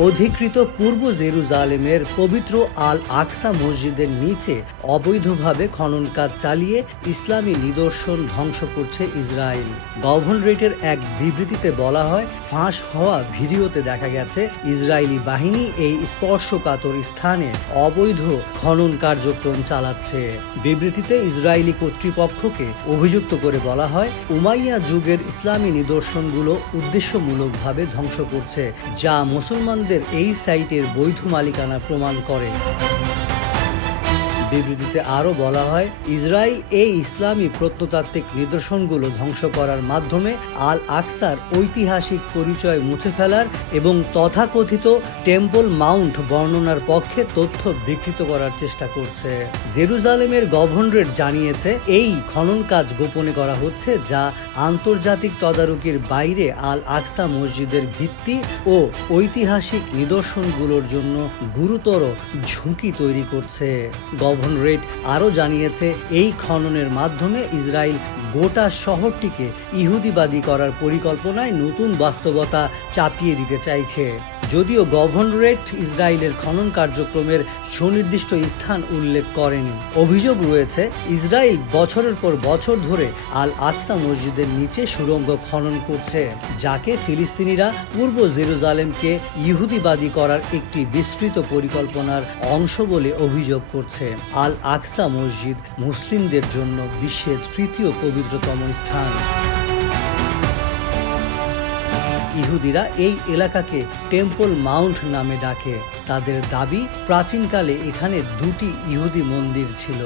অধিকৃত পূর্ব জেরুজালেমের পবিত্র আল আকসা মসজিদের নিচে অবৈধভাবে খনন কাজ চালিয়ে ইসলামী নিদর্শন ধ্বংস করছে ইসরায়েল। গভর্নরেটের এক বিবৃতিতে বলা হয়, ফাঁস হওয়া ভিডিওতে দেখা গেছে, ইসরায়েলি বাহিনী এই স্পর্শকাতর স্থানে অবৈধ খনন কার্যক্রম চালাচ্ছে। বিবৃতিতে ইসরায়েলি কর্তৃপক্ষকে অভিযুক্ত করে বলা হয়, উমাইয়া যুগের ইসলামী নিদর্শনগুলো উদ্দেশ্যমূলকভাবে ধ্বংস করছে, যা মুসলমানদের এই সাইটের বৈধ মালিকানা প্রমাণ করে। বিবৃতিতে আরও বলা হয়, ইসরায়েল এই ইসলামী প্রত্নতাত্ত্বিক নিদর্শনগুলো ধ্বংস করার মাধ্যমে আল আকসার ঐতিহাসিক পরিচয় মুছে ফেলার এবং তথাকথিত টেম্পল মাউন্ট বর্ণনার পক্ষে তথ্য বিকৃত করার চেষ্টা করছে। জেরুজালেমের গভর্নরেট জানিয়েছে, এই খনন কাজ গোপনে করা হচ্ছে যা আন্তর্জাতিক তদারকির বাইরে আল আকসা মসজিদের ভিত্তি ও ঐতিহাসিক নিদর্শনগুলোর জন্য গুরুতর ঝুঁকি তৈরি করছে। গভর্নরেট আরও জানিয়েছে, এই খননের মাধ্যমে ইসরায়েল গোটা শহরটিকে ইহুদিবাদী করার পরিকল্পনায় নতুন বাস্তবতা চাপিয়ে দিতে চাইছে। যদিও গভর্নরেট ইসরায়েলের খনন কার্যক্রমের সুনির্দিষ্ট স্থান উল্লেখ করেনি। অভিযোগ রয়েছে, ইসরায়েল বছরের পর বছর ধরে আল আকসা মসজিদের নিচে সুড়ঙ্গ খনন করছে, যাকে ফিলিস্তিনিরা পূর্ব জেরুজালেমকে ইহুদিবাদী করার একটি বিস্তৃত পরিকল্পনার অংশ বলে অভিযোগ করছে। আল আকসা মসজিদ মুসলিমদের জন্য বিশ্বের তৃতীয় পবিত্রতম স্থান। ইহুদিরা এই এলাকাকে টেম্পল মাউন্ট নামে ডাকে। তাদের দাবি, প্রাচীনকালে এখানে দুটি ইহুদি মন্দির ছিল।